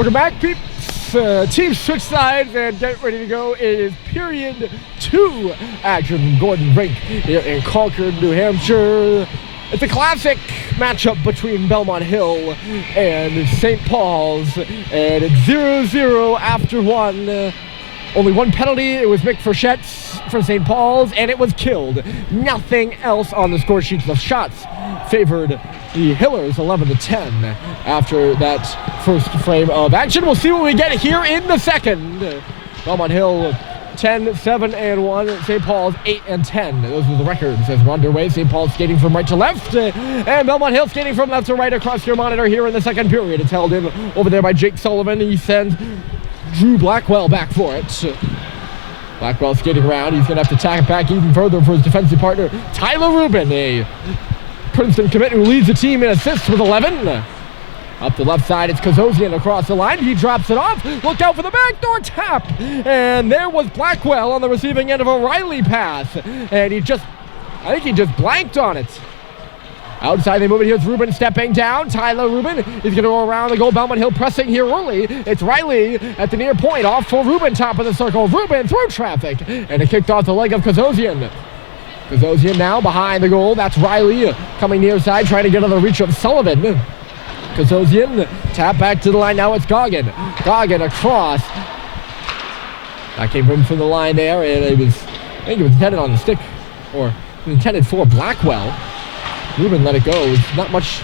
Welcome back, peeps. Team switch sides and get ready to go. It is period 2 action from Gordon Rink here in Concord, New Hampshire. It's a classic matchup between Belmont Hill and St. Paul's, and it's 0-0 after one. Only one penalty. It was Mick Frechette for St. Paul's, and it was killed. Nothing else on the score sheet. The shots favored the Hillers 11-10 after that first frame of action. We'll see what we get here in the second. Belmont Hill 10-7-1, St. Paul's 8-10. Those are the records as we're underway. St. Paul's skating from right to left, and Belmont Hill skating from left to right across your monitor here in the second period. It's held in over there by Jake Sullivan. He sends Drew Blackwell back for it. Blackwell skating around. He's going to have to tack it back even further for his defensive partner, Tyler Rubin, a Princeton commit who leads the team in assists with 11. Up the left side, it's Kozosian across the line. He drops it off. Look out for the backdoor tap. And there was Blackwell on the receiving end of a Riley pass. And I think he just blanked on it. Outside they move it. Here's Rubin stepping down. Tyler Rubin is going to go around the goal. Belmont Hill pressing here early. It's Riley at the near point. Off for Rubin, top of the circle. Rubin through traffic. And it kicked off the leg of Kozosian. Kozosian now behind the goal. That's Riley coming near side, trying to get on the reach of Sullivan. Kozosian, tap back to the line. Now it's Goggin. Goggin across. That came from the line there, and I think it was intended on the stick, or intended for Blackwell. Rubin let it go. It's not much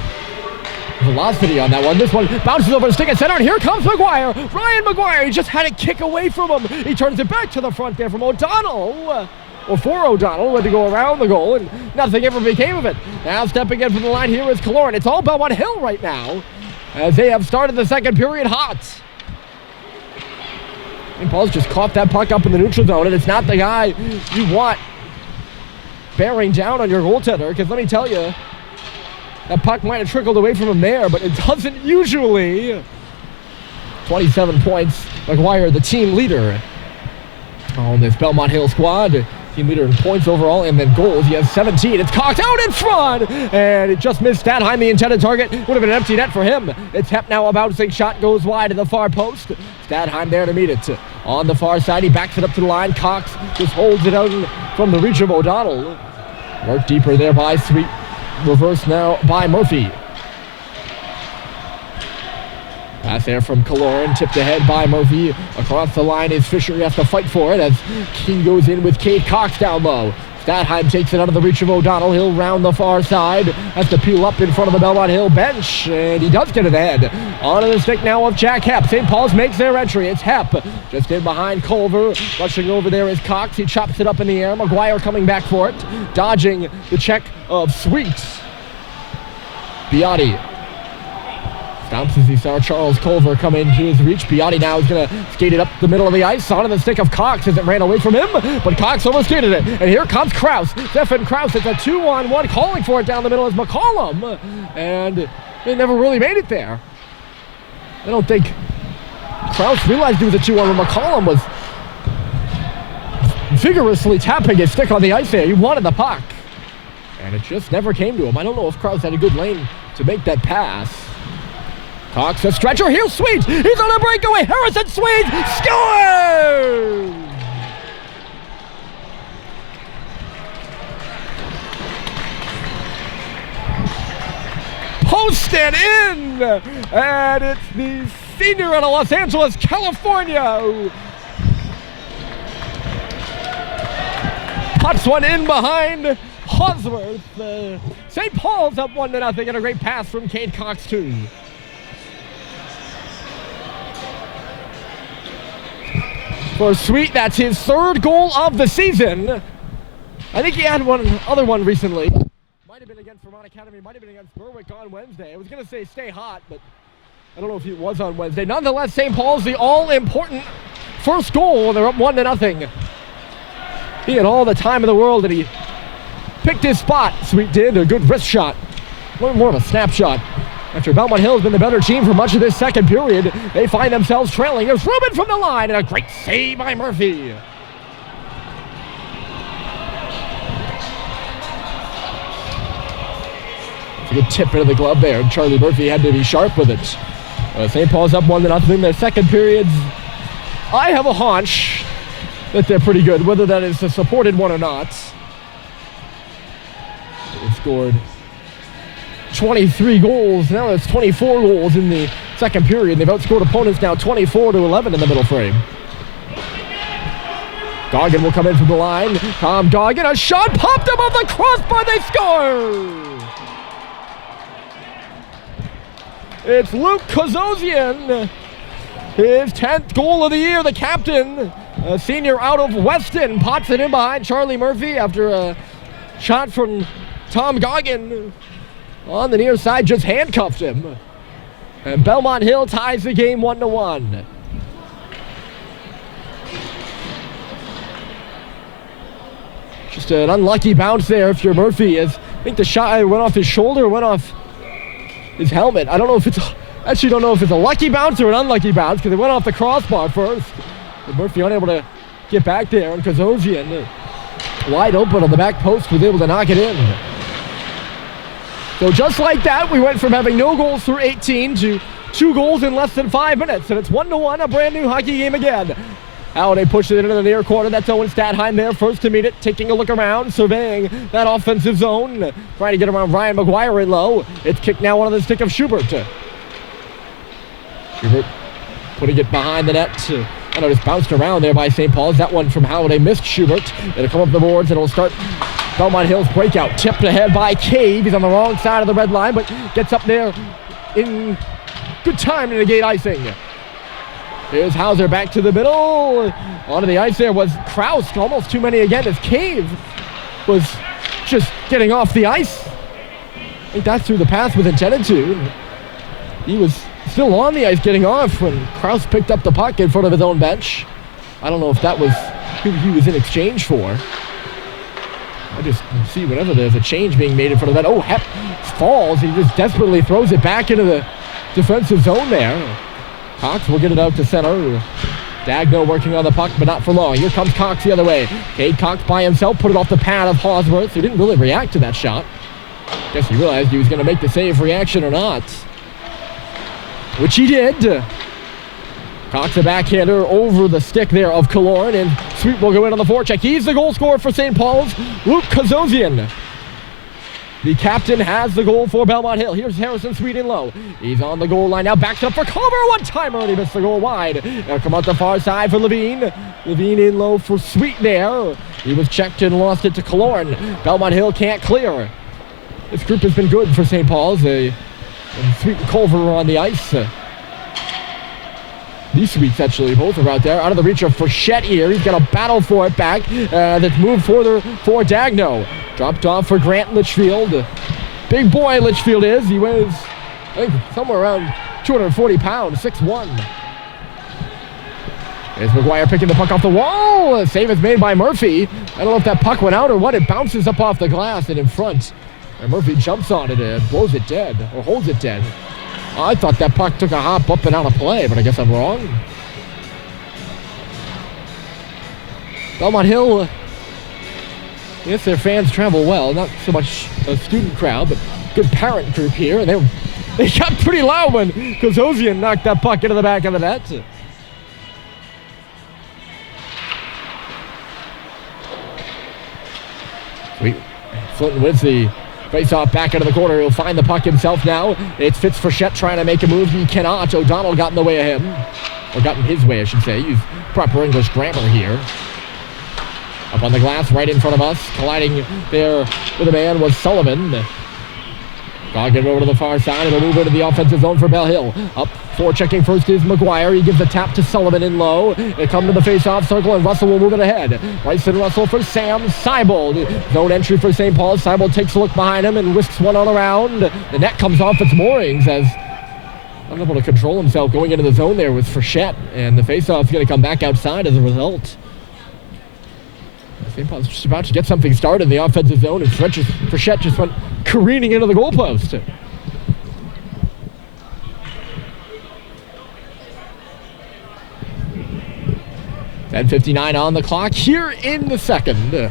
velocity on that one. This one bounces over the stick at center, and here comes McGuire. Ryan McGuire, he just had it kick away from him. He turns it back to the front there from O'Donnell. Or for O'Donnell, went to go around the goal, and nothing ever became of it. Now stepping in from the line here is Kaloran. It's all Belmont Hill right now, as they have started the second period hot. St. Paul's just caught that puck up in the neutral zone, and it's not the guy you want bearing down on your goaltender, because let me tell you, that puck might have trickled away from him there, but it doesn't usually. 27 points, McGuire, the team leader on this Belmont Hill squad. Team leader in points overall, and then goals. He has 17. It's cocked out in front, and it just missed Stadheim, the intended target. Would have been an empty net for him. It's Hep now, a bouncing shot goes wide to the far post. Stadheim there to meet it. On the far side, he backs it up to the line. Cox just holds it out from the reach of O'Donnell. Work deeper there by Sweet. Reverse now by Murphy. Pass there from Kaloran, tipped ahead by Murphy. Across the line is Fisher. He has to fight for it as he goes in with Cade Cox down low. Stadheim takes it out of the reach of O'Donnell. He'll round the far side. Has to peel up in front of the Belmont Hill bench, and he does get it ahead. Onto the stick now of Jack Hep. St. Paul's makes their entry. It's Hep. Just in behind Culver. Rushing over there is Cox. He chops it up in the air. McGuire coming back for it. Dodging the check of Sweet. Biotti stomps as he saw Charles Culver come into his reach. Biotti now is going to skate it up the middle of the ice. Onto the stick of Cox as it ran away from him, but Cox almost skated it. And here comes Kraus. Stefan Kraus. It's a 2-on-1. Calling for it down the middle is McCollum. And they never really made it there. I don't think Kraus realized it was a 2-on-1. McCollum was vigorously tapping his stick on the ice there. He wanted the puck, and it just never came to him. I don't know if Kraus had a good lane to make that pass. Cox, a stretcher, here's Sweet. He's on a breakaway. Harrison Sweet scores! Posted in! And it's the senior out of Los Angeles, California, who puts one in behind Hosworth. St. Paul's up 1-0, and a great pass from Cade Cox, too. For Sweet, that's his third goal of the season. I think he had one other one recently. Might have been against Vermont Academy, might have been against Berwick on Wednesday. I was going to say stay hot, but I don't know if it was on Wednesday. Nonetheless, St. Paul's the all-important first goal, and they're up 1-0. He had all the time in the world, and he picked his spot. Sweet did, a good wrist shot. More of a snapshot. After Belmont Hill has been the better team for much of this second period, they find themselves trailing. There's Rubin from the line, and a great save by Murphy. It's a good tip into the glove there, and Charlie Murphy had to be sharp with it. St. Paul's up 1-0. Their second periods, I have a hunch that they're pretty good, whether that is a supported one or not. They've scored 23 goals. Now it's 24 goals in the second period. They've outscored opponents now 24-11 in the middle frame. Goggin will come in from the line. Tom Goggin, a shot popped above the crossbar. They score! It's Luke Kozosian. His 10th goal of the year. The captain, a senior out of Weston, pots it in behind Charlie Murphy after a shot from Tom Goggin on the near side just handcuffed him. And Belmont Hill ties the game 1-1. Just an unlucky bounce there if you're Murphy. I think the shot went off his shoulder, went off his helmet. I don't know if it's, actually don't know if it's a lucky bounce or an unlucky bounce because it went off the crossbar first. And Murphy unable to get back there, and Kozosian wide open on the back post was able to knock it in. So just like that, we went from having no goals through 18 to 2 goals in less than 5 minutes, and it's 1-1, a brand new hockey game again. Halliday pushes it into the near corner. That's Owen Stadheim there, first to meet it, taking a look around, surveying that offensive zone, trying to get around Ryan McGuire in low. It's kicked now on the stick of Schubert. Schubert putting it behind the net. I know, just bounced around there by St. Paul's. That one from Halliday missed Schubert. It'll come up the boards and it'll start Belmont Hill's breakout. Tipped ahead by Cave. He's on the wrong side of the red line, but gets up there in good time to negate icing. Here's Hauser back to the middle. Onto the ice there was Kraus. Almost too many again as Cave was just getting off the ice. I think that's who the pass was intended to. He was still on the ice getting off when Kraus picked up the puck in front of his own bench. I don't know if that was who he was in exchange for. I just see whenever there's a change being made in front of that. Oh, Hep falls. He just desperately throws it back into the defensive zone there. Cox will get it out to center. Dagno working on the puck, but not for long. Here comes Cox the other way. Cade Cox by himself, put it off the pad of Hosworth, who didn't really react to that shot. Guess he realized he was going to make the save reaction or not, which he did. Cox a backhander over the stick there of Killorn, and Sweet will go in on the forecheck. He's the goal scorer for St. Paul's, Luke Kozosian. The captain has the goal for Belmont Hill. Here's Harrison Sweet in low. He's on the goal line now, backs up for Culver. One-timer, and he missed the goal wide. Now come out the far side for Levine. Levine in low for Sweet there. He was checked and lost it to Killorn. Belmont Hill can't clear. This group has been good for St. Paul's. And Sweet and Culver are on the ice. These Sweets actually both are out there. Out of the reach of Frechette here. He's got a battle for it back. That's moved further for Dagno. Dropped off for Grant Litchfield. Big boy Litchfield is. He weighs, I think, somewhere around 240 pounds, 6'1". There's McGuire picking the puck off the wall. A save is made by Murphy. I don't know if that puck went out or what. It bounces up off the glass and in front. And Murphy jumps on it and blows it dead, or holds it dead. I thought that puck took a hop up and out of play, but I guess I'm wrong. Belmont Hill, yes, their fans travel well. Not so much a student crowd, but good parent group here. And they got pretty loud when Kozosian knocked that puck into the back of the net. Sweet. Floating wins the face-off back into the corner. He'll find the puck himself now. It's Fitzfrechette trying to make a move. He cannot. O'Donnell got in the way of him. Or got in his way, I should say. Use proper English grammar here. Up on the glass right in front of us. Colliding there with a man was Sullivan. Goggin over to the far side. It'll move into the offensive zone for Bell Hill. Up for checking first is McGuire. He gives the tap to Sullivan in low. They come to the face-off circle, and Russell will move it ahead. Rice and Russell for Sam Seibold. Zone entry for St. Paul. Seibold takes a look behind him and whisks one on around. The net comes off its moorings as unable to control himself going into the zone there with Frechette, and the face-off is going to come back outside as a result. St. Paul's just about to get something started in the offensive zone, and Frechette just went careening into the goalpost. .59 on the clock here in the second.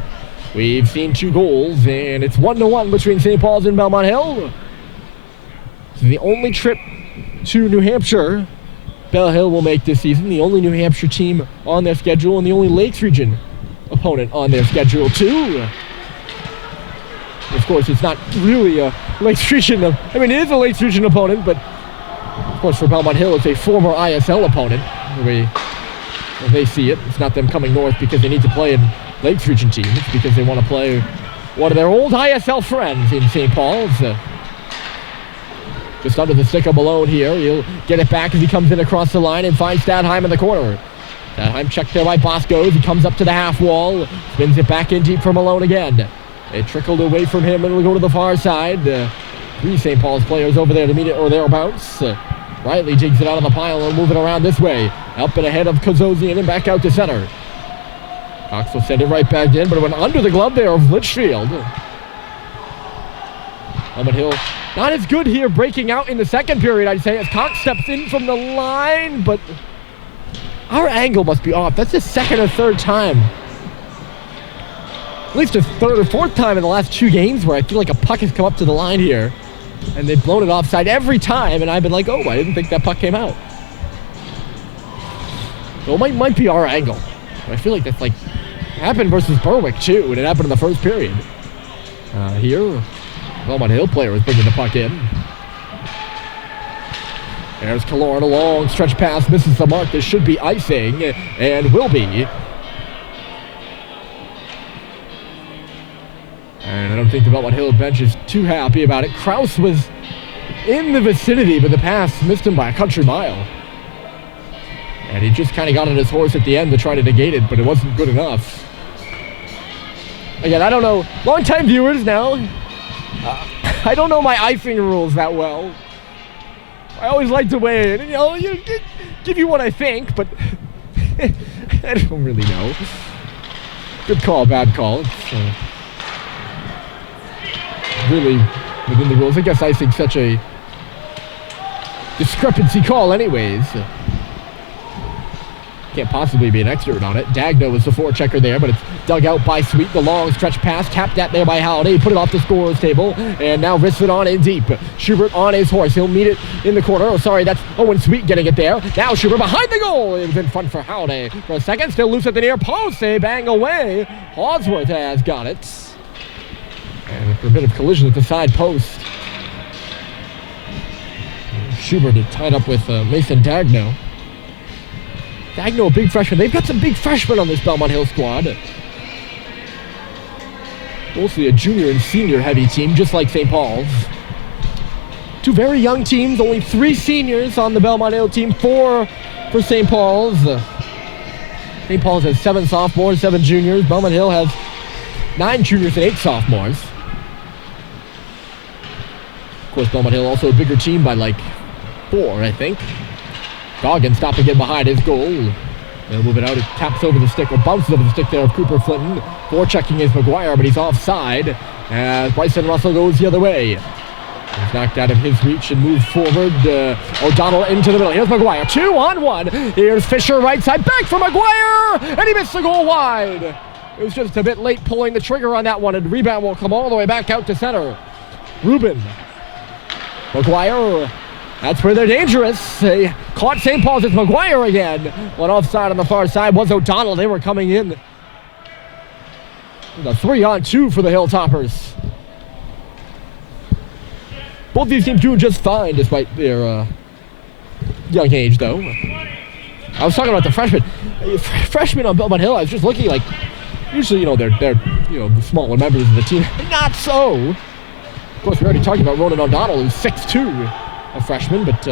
We've seen 2 goals, and it's 1-1 between St. Paul's and Belmont Hill. This is the only trip to New Hampshire. Bell Hill will make this season, the only New Hampshire team on their schedule and the only Lakes Region opponent on their schedule too. Of course, it's not really a Lakes Region. I mean, it is a Lakes Region opponent, but of course for Belmont Hill, it's a former ISL opponent. As they see it, it's not them coming north because they need to play in Lakes Region team. It's because they want to play one of their old ISL friends in St. Paul's. Just under the stick of Malone here. He'll get it back as he comes in across the line and finds Stadheim in the corner. Stadheim checked there by Bosco. He comes up to the half wall, spins it back in deep for Malone again. It trickled away from him and will go to the far side. 3 St. Paul's players over there to meet it or thereabouts. Riley jigs it out of the pile and move it around this way. Up and ahead of Kazozian and back out to center. Cox will send it right back in, but it went under the glove there of Litchfield. Belmont Hill not as good here breaking out in the second period, I'd say, as Cox steps in from the line, but our angle must be off. That's the second or third time. At least a third or fourth time in the last 2 games where I feel like a puck has come up to the line here, and they've blown it offside every time, and I've been like, oh, I didn't think that puck came out. So it might be our angle. I feel like that's like happened versus Berwick too, and it happened in the first period. Here, Belmont Hill player is bringing the puck in. There's Killorn, a long stretch pass, misses the mark. This should be icing, and will be. And I don't think the Belmont Hill bench is too happy about it. Kraus was in the vicinity, but the pass missed him by a country mile. And he just kind of got on his horse at the end to try to negate it, but it wasn't good enough. Again, I don't know. Long-time viewers now, I don't know my icing rules that well. I always like to weigh in, and give you what I think, but I don't really know. Good call, bad call. It's really within the rules. I guess icing's such a discrepancy call anyways. Can't possibly be an expert on it. Dagno was the forechecker there, but it's dug out by Sweet. The long stretch pass, tapped at there by Halliday. Put it off the scorer's table, and now wrists it on in deep. Schubert on his horse. He'll meet it in the corner. Oh, sorry, that's Owen Sweet getting it there. Now Schubert behind the goal. It was in front for Halliday. For a second, still loose at the near post. They bang away. Hodsworth has got it. And for a bit of collision at the side post. Schubert is tied up with Mason Dagno. Dagno, a big freshman. They've got some big freshmen on this Belmont Hill squad. Mostly a junior and senior heavy team, just like St. Paul's. 2 very young teams, only 3 seniors on the Belmont Hill team, 4 for St. Paul's. St. Paul's has 7 sophomores, 7 juniors. Belmont Hill has 9 juniors and 8 sophomores. Of course, Belmont Hill also a bigger team by like 4, I think. Goggins stopping in behind his goal. They'll move it out. It taps over the stick, or bounces over the stick there of Cooper Flinton. Forechecking is McGuire, but he's offside as Bryson Russell goes the other way. He's knocked out of his reach and moved forward. O'Donnell into the middle. Here's McGuire. 2-on-1. Here's Fisher right side. Back for McGuire! And he missed the goal wide. It was just a bit late pulling the trigger on that one, and the rebound will come all the way back out to center. Rubin. McGuire. That's where they're dangerous. They caught St. Paul's. It's McGuire again. One offside on the far side was O'Donnell. They were coming in. A 3-on-2 for the Hilltoppers. Both these teams doing just fine despite their young age, though. I was talking about the freshmen. Freshmen on Belmont Hill, I was just looking like, usually, they're the smaller members of the team. Not so. Of course, we already talked about Ronan O'Donnell, who's 6'2", a freshman, but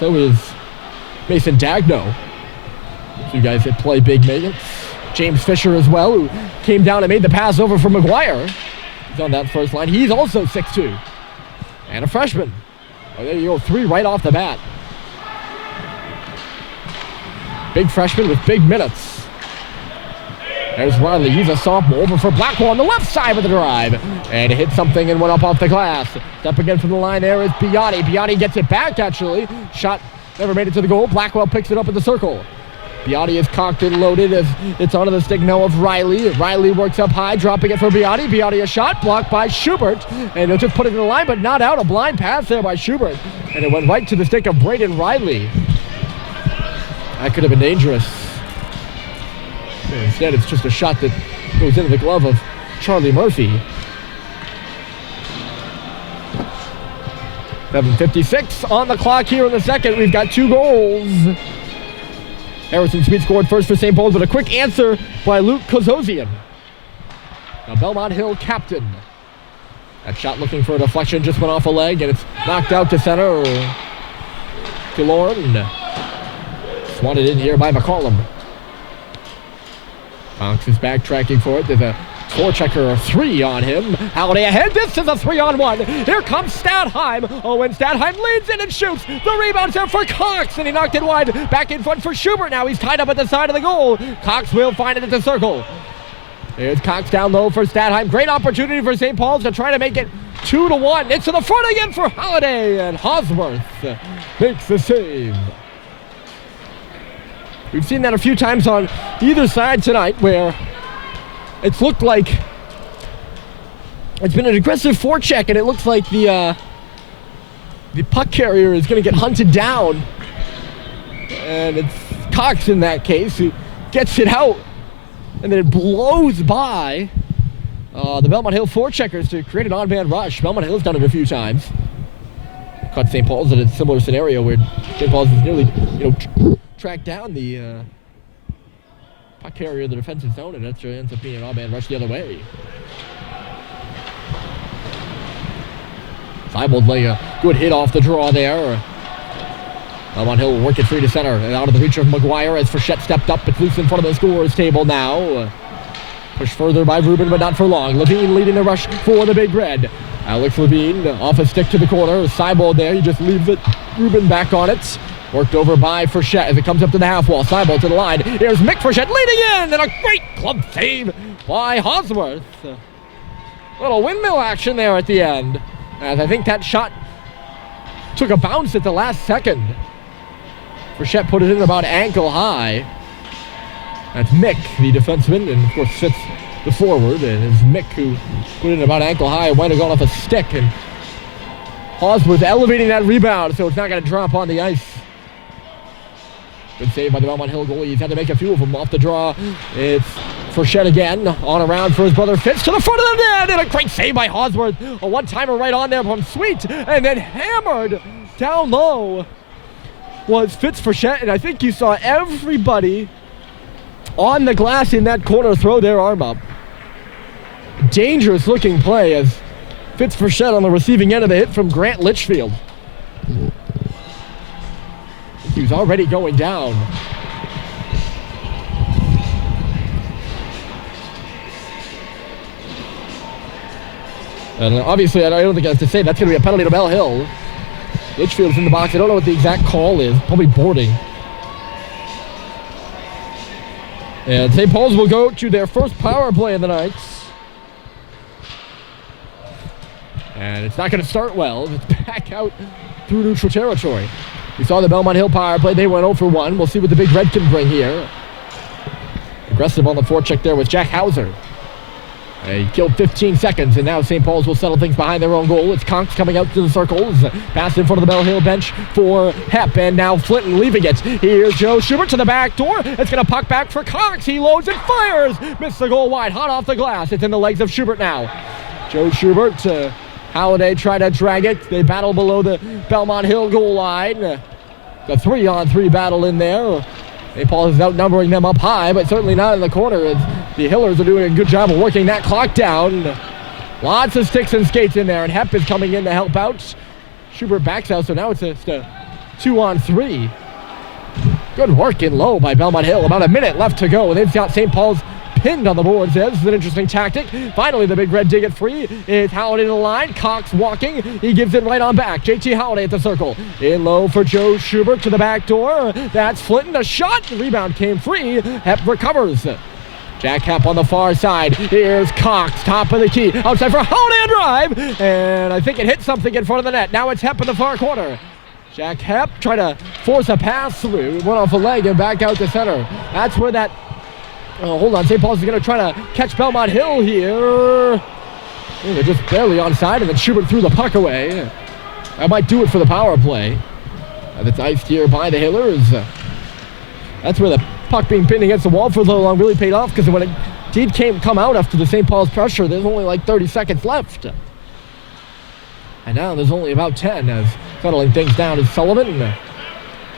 so is Mason Dagno. 2 guys that play big minutes. James Fisher as well, who came down and made the pass over for McGuire. He's on that first line. He's also 6'2", and a freshman. Oh, there you go, 3 right off the bat. Big freshman with big minutes. There's Riley. He's a sophomore. Over for Blackwell on the left side with the drive. And it hit something and went up off the glass. Step again from the line there is Biotti. Biotti gets it back, actually. Shot never made it to the goal. Blackwell picks it up in the circle. Beatty is cocked and loaded as it's onto the stick now of Riley. Riley works up high, dropping it for Beatty. Beatty a shot, blocked by Schubert. And he'll just put it in the line, but not out. A blind pass there by Schubert. And it went right to the stick of Braden Riley. That could have been dangerous. Instead, it's just a shot that goes into the glove of Charlie Murphy. 7:56 on the clock here in the second. We've got 2 goals. Harrison Sweet scored first for St. Paul's, but a quick answer by Luke Kozosian, the Belmont Hill captain. That shot looking for a deflection just went off a leg, and it's knocked out to center. To Lauren. Swatted in here by McCollum. Fox is backtracking for it. There's a forechecker 3 on him. Halliday ahead. This is a 3-on-1. Here comes Stadheim. Oh, and Stadheim leads in and shoots. The rebound's there for Cox, and he knocked it wide. Back in front for Schubert. Now he's tied up at the side of the goal. Cox will find it at the circle. Here's Cox down low for Stadheim. Great opportunity for St. Paul's to try to make it 2-1. It's to the front again for Halliday, and Hosworth makes the save. We've seen that a few times on either side tonight, where it's looked like it's been an aggressive forecheck, and it looks like the puck carrier is going to get hunted down. And it's Cox in that case who gets it out, and then it blows by the Belmont Hill forecheckers to create an on-man rush. Belmont Hill's done it a few times. Caught St. Paul's in a similar scenario where St. Paul's is nearly, tracked down the puck carrier in the defensive zone, and that ends up being an on-man rush the other way. Seibold laying a good hit off the draw there. Belmont Hill will work it free to center, and out of the reach of McGuire as Frechette stepped up. It's loose in front of the scorer's table now. Pushed further by Rubin, but not for long. Levine leading the rush for the Big Red. Alex Levine off a stick to the corner. Seibold there, he just leaves it. Rubin back on it. Worked over by Frechette as it comes up to the half wall. Seibold to the line. Here's Mick Frechette leading in, and a great club save by Hosworth. Little windmill action there at the end, as I think that shot took a bounce at the last second. Frechette put it in about ankle high. That's Mick, the defenseman, and of course Fitz the forward, and it's Mick who put it in about ankle high and might have gone off a stick, and Hosworth elevating that rebound so it's not going to drop on the ice. Good save by the Belmont Hill goalie. He's had to make a few of them off the draw. It's Frechette again, on around for his brother Fitz to the front of the net, and a great save by Hosworth. A one-timer right on there from Sweet, and then hammered down low was Fitz Frechette, and I think you saw everybody on the glass in that corner throw their arm up. Dangerous looking play as Fitz Frechette on the receiving end of the hit from Grant Litchfield. He was already going down. And obviously, I don't think I have to say that's going to be a penalty to Bell Hill. Litchfield's in the box. I don't know what the exact call is. Probably boarding. And St. Paul's will go to their first power play of the night. And it's not going to start well. It's back out through neutral territory. We saw the Belmont Hill power play. They went 0 for 1. We'll see what the Big Red can bring here. Aggressive on the forecheck there with Jack Hauser. He killed 15 seconds, and now St. Paul's will settle things behind their own goal. It's Conks coming out to the circles. Pass in front of the Bell Hill bench for Hepp, and now Flinton leaving it. Here's Joe Schubert to the back door. It's going to puck back for Conks. He loads and fires. Missed the goal wide, hot off the glass. It's in the legs of Schubert now. Joe Schubert, Halliday try to drag it. They battle below the Belmont Hill goal line. The 3-on-3 battle in there. St. Paul is outnumbering them up high, but certainly not in the corner. As the Hillers are doing a good job of working that clock down. Lots of sticks and skates in there, and Hepp is coming in to help out. Schubert backs out, so now it's just a 2-on-3. Good work in low by Belmont Hill. About a minute left to go, and they've got St. Paul's pinned on the boards. This is an interesting tactic. Finally, the Big Red dig it free. It's Halliday to the line. Cox walking. He gives it right on back. JT Halliday at the circle. In low for Joe Schubert to the back door. That's Flinton. A shot. The rebound came free. Hepp recovers. Jack Hepp on the far side. Here's Cox, top of the key. Outside for Halliday drive. And I think it hit something in front of the net. Now it's Hepp in the far corner. Jack Hepp trying to force a pass through. Went off a leg and back out to center. That's where that... Oh, hold on. St. Paul's is going to try to catch Belmont Hill here. They're just barely onside, and then Schubert threw the puck away. That might do it for the power play. That's iced here by the Hillers. That's where the puck being pinned against the wall for a little long really paid off, because when it did come out after the St. Paul's pressure, there's only like 30 seconds left. And now there's only about 10 as settling things down is Sullivan.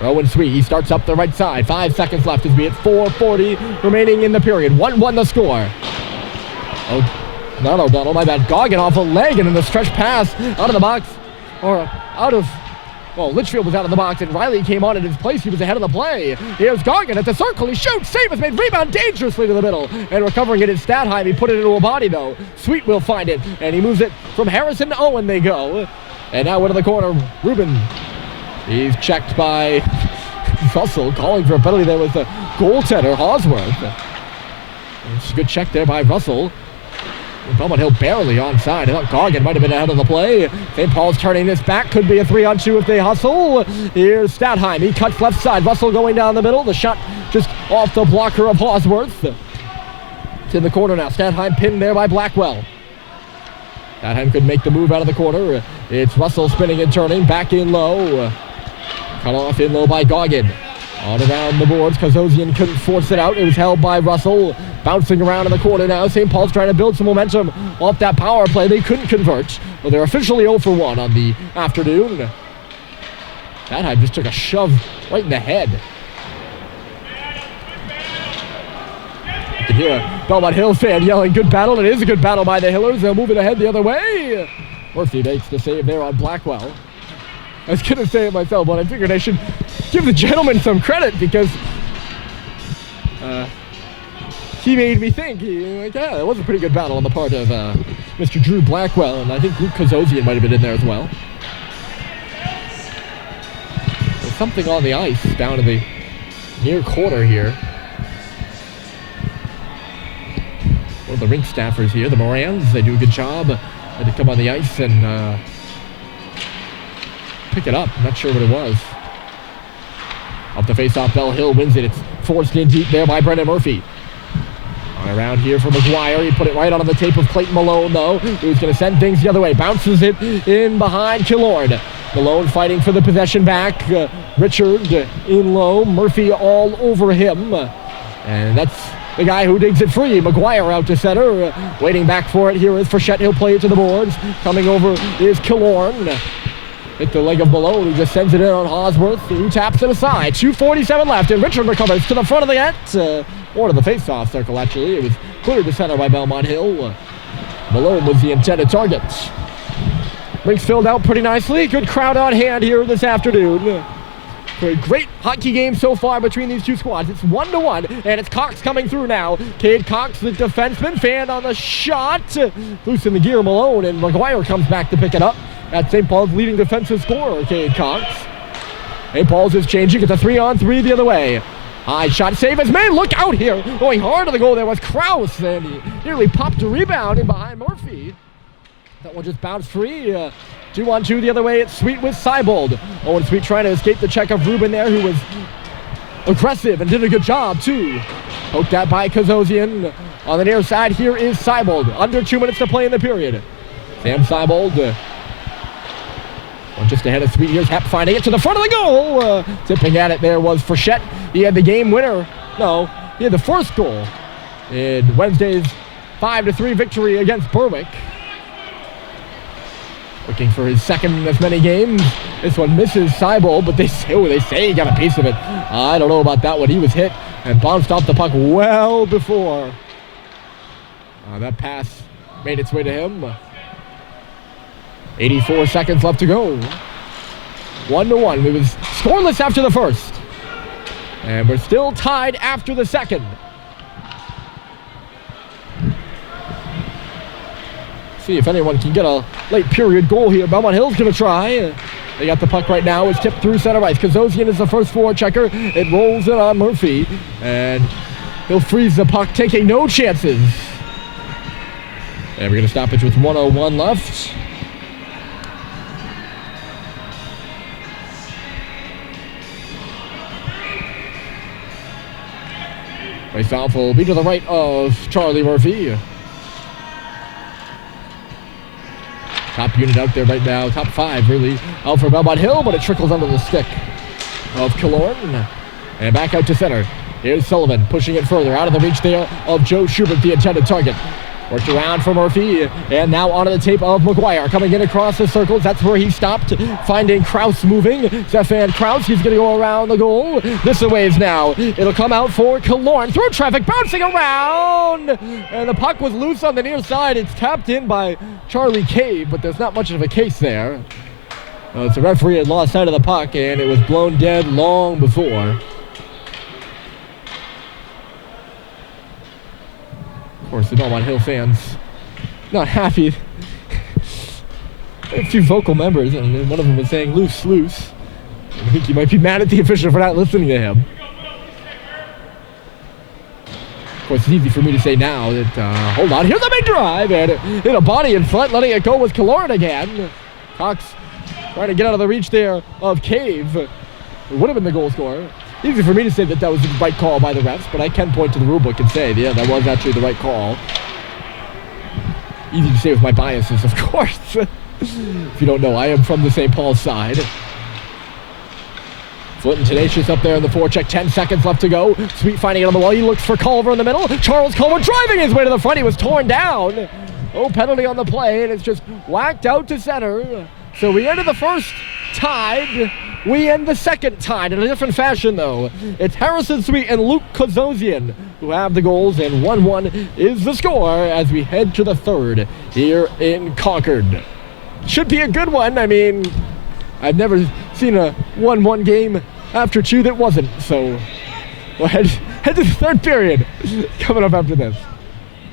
Rowan Sweet, he starts up the right side. 5 seconds left as we hit 4:40 remaining in the period. 1-1 the score. Oh, not O'Donnell, my bad. Goggin off a leg, and then the stretch pass out of the box. Or out of... Well, Litchfield was out of the box, and Riley came on in his place. He was ahead of the play. Here's Goggin at the circle. He shoots. Save is made. Rebound dangerously to the middle. And recovering it is Stadheim. He put it into a body, though. Sweet will find it. And he moves it from Harrison to Owen. They go. And now into the corner. Rubin. He's checked by Russell. Calling for a penalty there was the goaltender, Hosworth. It's a good check there by Russell. Belmont Hill barely onside. I thought Goggin might have been ahead of the play. St. Paul's turning this back. Could be a 3-on-2 if they hustle. Here's Stadheim. He cuts left side. Russell going down the middle. The shot just off the blocker of Hosworth. It's in the corner now. Stadheim pinned there by Blackwell. Stadheim could make the move out of the corner. It's Russell spinning and turning. Back in low. Cut off in low by Goggin. On around the boards. Kazosian couldn't force it out. It was held by Russell. Bouncing around in the corner now. St. Paul's trying to build some momentum off that power play. They couldn't convert. Well, they're officially 0 for 1 on the afternoon. Stadheim just took a shove right in the head. You can hear a Belmont Hill fan yelling, good battle. It is a good battle by the Hillers. They're moving ahead the other way. Murphy makes the save there on Blackwell. I was going to say it myself, but I figured I should give the gentleman some credit because he made me think. Yeah, it was a pretty good battle on the part of Mr. Drew Blackwell, and I think Luke Kazosian might have been in there as well. There's something on the ice down in the near corner here. One of the rink staffers here, the Morans, they do a good job. Had to come on the ice and pick it up. I'm not sure what it was. Off the face-off, Bell Hill wins it. It's forced in deep there by Brendan Murphy. On around here for McGuire. He put it right on the tape of Clayton Malone, though. Who's going to send things the other way. Bounces it in behind Killorn. Malone fighting for the possession back. Richard in low. Murphy all over him. And that's the guy who digs it free. McGuire out to center. Waiting back for it. Here is Frechette. He'll play it to the boards. Coming over is Killorn. Hit the leg of Malone, who just sends it in on Hosworth, who taps it aside. 2:47 left, and Richard recovers to the front of the net. Or to the face-off circle, actually. It was cleared to center by Belmont Hill. Malone was the intended target. Rink's filled out pretty nicely. Good crowd on hand here this afternoon. For a great hockey game so far between these two squads. It's 1-1, and it's Cox coming through now. Cade Cox, the defenseman, fan on the shot. Loose in the gear, Malone, and McGuire comes back to pick it up. That's St. Paul's leading defensive scorer, Cade Cox. St. Paul's is changing. It's a 3-on-3 the other way. High shot save is made. Look out here. Going hard to the goal there was Krause, and he nearly popped a rebound in behind Murphy. That one just bounced free. 2-on-2 the other way. It's Sweet with Seibold. Owen Sweet trying to escape the check of Rubin there, who was aggressive and did a good job, too. Poked that by Kazosian. On the near side, here is Seibold. Under 2 minutes to play in the period. Sam Seibold. Just ahead of Sweet. Here's Hepp finding it to the front of the goal. Tipping at it there was Frechette. He had the game winner. No, he had the first goal in Wednesday's 5-3 victory against Berwick. Looking for his second in as many games. This one misses Seibold, but they say he got a piece of it. I don't know about that one. He was hit and bounced off the puck well before. That pass made its way to him. 84 seconds left to go. 1-1. It was scoreless after the first. And we're still tied after the second. See if anyone can get a late period goal here. Belmont Hill's going to try. They got the puck right now. It's tipped through center ice. Kazosian is the first forward checker. It rolls it on Murphy. And he'll freeze the puck, taking no chances. And we're going to stop it with 1:01 left. Face-off will be to the right of Charlie Murphy. Top unit out there right now, top 5 really, out for Belmont Hill, but it trickles under the stick of Killorn. And back out to center. Here's Sullivan pushing it further out of the reach there of Joe Schubert, the intended target. Worked around for Murphy, and now onto the tape of McGuire. Coming in across the circles, that's where he stopped, finding Kraus moving. Stefan Kraus, he's going to go around the goal. This waves now. It'll come out for Killorn. Through traffic, bouncing around! And the puck was loose on the near side. It's tapped in by Charlie Cave, but there's not much of a case there. The referee had lost sight of the puck, and it was blown dead long before. Of course, the Belmont Hill fans not happy. A few vocal members, and one of them was saying loose, loose. I think you might be mad at the official for not listening to him. Of course, it's easy for me to say now that, hold on, here's a big drive, and hit a body in front, letting it go with Killorn again. Cox trying to get out of the reach there of Cave. It would have been the goal scorer. Easy for me to say that that was the right call by the refs, but I can point to the rule book and say, yeah, that was actually the right call. Easy to say with my biases, of course. If you don't know, I am from the St. Paul side. Foot and Tenacious up there in the forecheck. 10 seconds left to go. Sweet finding it on the wall. He looks for Culver in the middle. Charles Culver driving his way to the front. He was torn down. Oh, penalty on the play, and it's just whacked out to center. So we ended the first tied. We end the second tied in a different fashion, though. It's Harrison Sweet and Luke Kozosian who have the goals, and 1-1 is the score as we head to the third here in Concord. Should be a good one. I mean, I've never seen a 1-1 game after 2 that wasn't, so we'll head to the third period coming up after this.